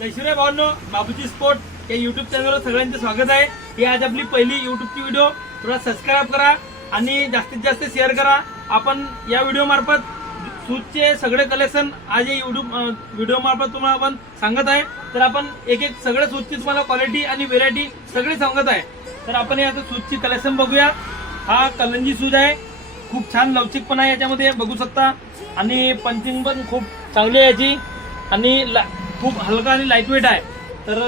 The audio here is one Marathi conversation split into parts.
जय भावनो बाबूजी स्पोर्ट या युट्यूब चॅनलवर सगळ्यांचे स्वागत आहे. ही आज आपली पहिली युट्यूबची व्हिडिओ थोडा सबस्क्राईब करा आणि जास्तीत जास्त शेअर करा. आपण या व्हिडिओ मार्फत सगळे कलेक्शन आज या युट्यूब व्हिडिओ मार्फत तुम्हाला आपण सांगत आहे. तर आपण एक एक सगळ्या सूजची तुम्हाला क्वालिटी आणि व्हेरायटी सगळी सांगत आहे. तर आपण या सूजची कलेक्शन बघूया. हा कलंजी सूज आहे. खूप छान लवचिकपणा आहे याच्यामध्ये बघू शकता. आणि पंचिंग पण खूप चांगली आहे याची. आणि ला- खूप हलका आणि लाइट वेट आहे. तर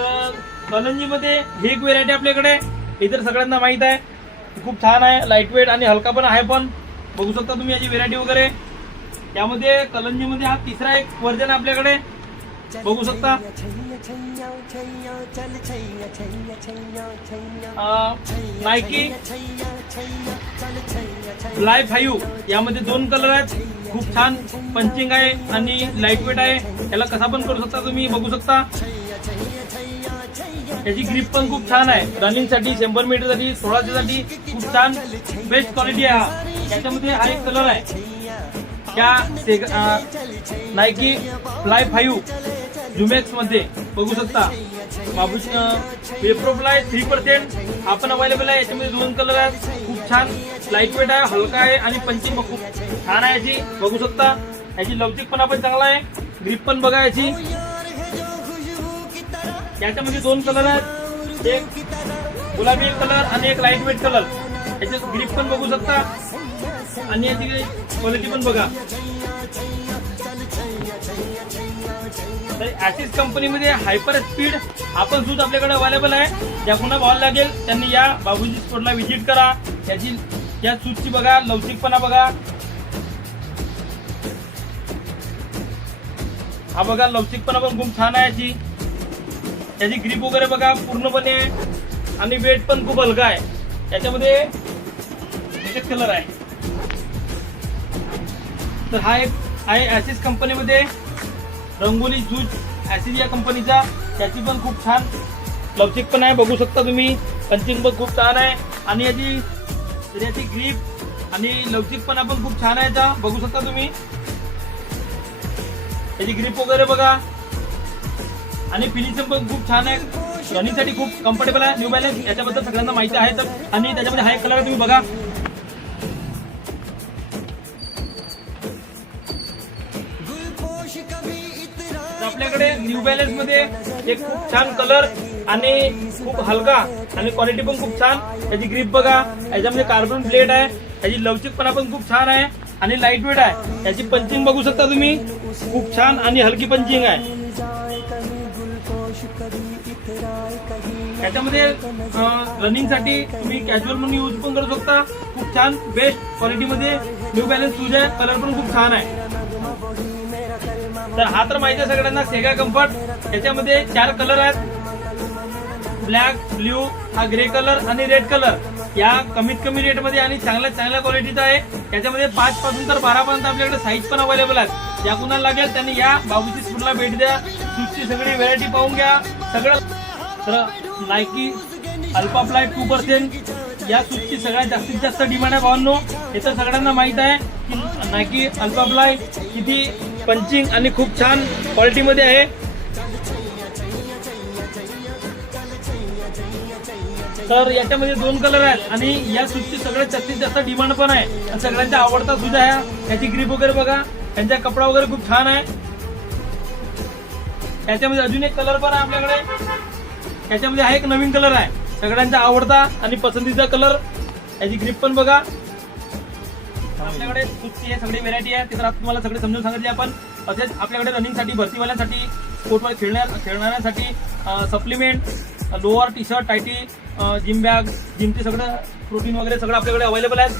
कलंजीमध्ये ही एक व्हेरायटी आपल्याकडे इतर सगळ्यांना माहीत आहे. खूप छान आहे लाइट वेट आणि हलका पण आहे पण. बघू शकता तुम्ही याची व्हेरायटी वगैरे. यामध्ये कलंजीमध्ये हा तिसरा एक वर्जन आपल्याकडे. बघू शकता. नायकी फ्लाय फाईव्ह यामध्ये दोन कलर आहेत. खूप छान पंचिंग आहे आणि लाइट वेट आहे. याला कसा पण करू शकता तुम्ही बघू शकता. याची ग्रिप पण खूप छान आहे. रनिंगसाठी शंभर मीटरसाठी सोळाशे साठी खूप छान बेस्ट क्वालिटी आहे हा. याच्यामध्ये हा एक कलर आहे. त्या नायकी फ्लाय फाईव्ह झुमॅक्समध्ये. बघू शकता. बाबू पेप्रो आहे थ्री पर्सेंट आपण अवेलेबल आहे. याच्यामध्ये दोन कलर आहेत. खूप छान. लाइट वेट आहे हलका आहे आणि पंचिंग खूप छान आहे याची. बघू शकता. याची लवचिकपणा पण चांगला आहे. ग्रिप पण बघा याची. याच्यामध्ये दोन कलर आहेत. एक गुलाबी कलर आणि एक लाइट वेट कलर याचे ग्रिप पण बघू शकता. आणि याची क्वालिटी पण बघा. तर ऍसिस कंपनीमध्ये हायपर स्पीड आपण सूज आपल्याकडे अवेलेबल आहे. ज्या कुणा बॉल लागेल त्यांनी या बाबूजी स्टोरला व्हिजिट करा. याची या सूजची बघा लवचिकपणा बघा. हा बघा लवचिकपणा पण खूप छान आहे याची. त्याची ग्रीप वगैरे बघा पूर्णपणे आणि वेट पण खूप हलका आहे. याच्यामध्ये एकच कलर आहे. तर हा एक आहे ऍसिस कंपनीमध्ये रंगोली जूज ऍसिड या कंपनीचा त्याची पण खूप छान लवचिक पण आहे बघू शकता तुम्ही. पंचिंग पण खूप छान आहे. आणि याची त्याची याची ग्रीप आणि लवचिकपणा पण खूप छान आहे त्या बघू शकता तुम्ही. याची ग्रीप वगैरे बघा. आणि फिनिशिंग पण खूप छान आहे. रनिंगसाठी खूप कम्फर्टेबल आहे. न्यू बॅलन्स याच्याबद्दल सगळ्यांना माहिती आहे तर. आणि त्याच्यामध्ये हा एक कलर तुम्ही बघा. आपल्याकडे न्यू बॅलन्समध्ये एक खूप छान कलर आणि खूप हलका आणि क्वालिटी पण खूप छान. याची ग्रीप बघा याच्यामध्ये कार्बन प्लेट आहे त्याची लवचिकपणा पण खूप छान आहे आणि लाइट वेट आहे. त्याची पंचिंग बघू शकता तुम्ही. खूप छान आणि हलकी पंचिंग आहे. याच्यामध्ये रनिंगसाठी तुम्ही कॅज्युअल म्हणून यूज पण करू शकता. खूप छान बेस्ट क्वालिटीमध्ये न्यू बॅलन्स शूज आहे. कलर पण खूप छान आहे. तर हा तर माहिती आहे सगळ्यांना सेगा कम्फर्ट याच्यामध्ये चार कलर आहेत. ब्लॅक ब्ल्यू हा ग्रे कलर आणि रेड कलर या कमीत कमी रेटमध्ये आणि चांगल्या चांगल्या क्वालिटीचा आहे. याच्यामध्ये पाच पासून तर बारा पर्यंत आपल्याकडे साईज पण अवेलेबल आहेत. ज्या कुणाला लागेल त्यांनी या बाबूची स्कूलला भेट द्या. शूजची सगळी व्हेरायटी पाहून घ्या. सगळं तर Nike Alphafly two percent या शूजची सगळ्यात जास्तीत जास्त डिमांड आहे भावांनो. हे तर सगळ्यांना माहीत आहे की नायकी अल्फा फ्लाय किती पंचिंग आणि खूप छान क्वालिटीमध्ये आहे. तर याच्यामध्ये दोन कलर आहेत आणि या सूटची सगळ्यात जास्तीत जास्त डिमांड पण आहे. आणि सगळ्यांचा आवडता सुद्धा आहे याची ग्रीप वगैरे बघा. त्यांचा कपडा वगैरे खूप छान आहे. याच्यामध्ये अजून एक कलर पण आहे आपल्याकडे. याच्यामध्ये हा एक नवीन कलर आहे. सगळ्यांचा आवडता आणि पसंतीचा कलर याची ग्रीप पण बघा. आपल्याकडे सूटची आहे सगळी व्हेरायटी आहे. ते तर तुम्हाला सगळे समजून सांगितले आपण. तसेच आपल्याकडे रनिंगसाठी भरतीवाल्यांसाठी स्पोर्टवर खेळण्या खेळणाऱ्यांसाठी सप्लिमेंट लोअर टी शर्ट टायटी जिम बॅग जिमचे सगळं प्रोटीन वगैरे सगळं आपल्याकडे अवेलेबल आहेत.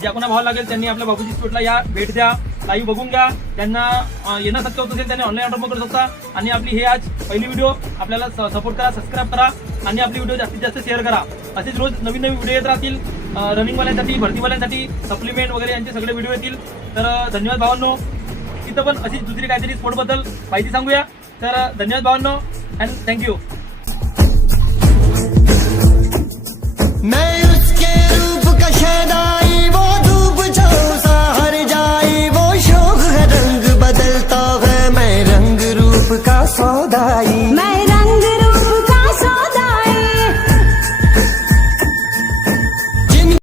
ज्या कोणा भाव लागेल त्यांनी आपल्या बाबूजी स्पोर्टला या भेट द्या लाईव्ह बघून घ्या. त्यांना येणं शक्य होत असेल त्यांनी ऑनलाईन ऑर्डर पण करू शकता. आणि आपली हे आज पहिली व्हिडिओ आपल्याला सपोर्ट करा सबस्क्राईब करा. आणि आपली व्हिडिओ जास्तीत जास्त शेअर करा. असेच रोज नवीन नवीन व्हिडिओ येत राहतील. रनिंगवाल्यांसाठी भरतीवाल्यांसाठी सप्लिमेंट वगैरे यांचे सगळे व्हिडिओ येतील. तर धन्यवाद भावांनो. तिथं पण अशी दुसरी काहीतरी स्पोर्टबद्दल माहिती सांगूया. तर धन्यवाद भावांनो अँड थँक्यू सौदाई।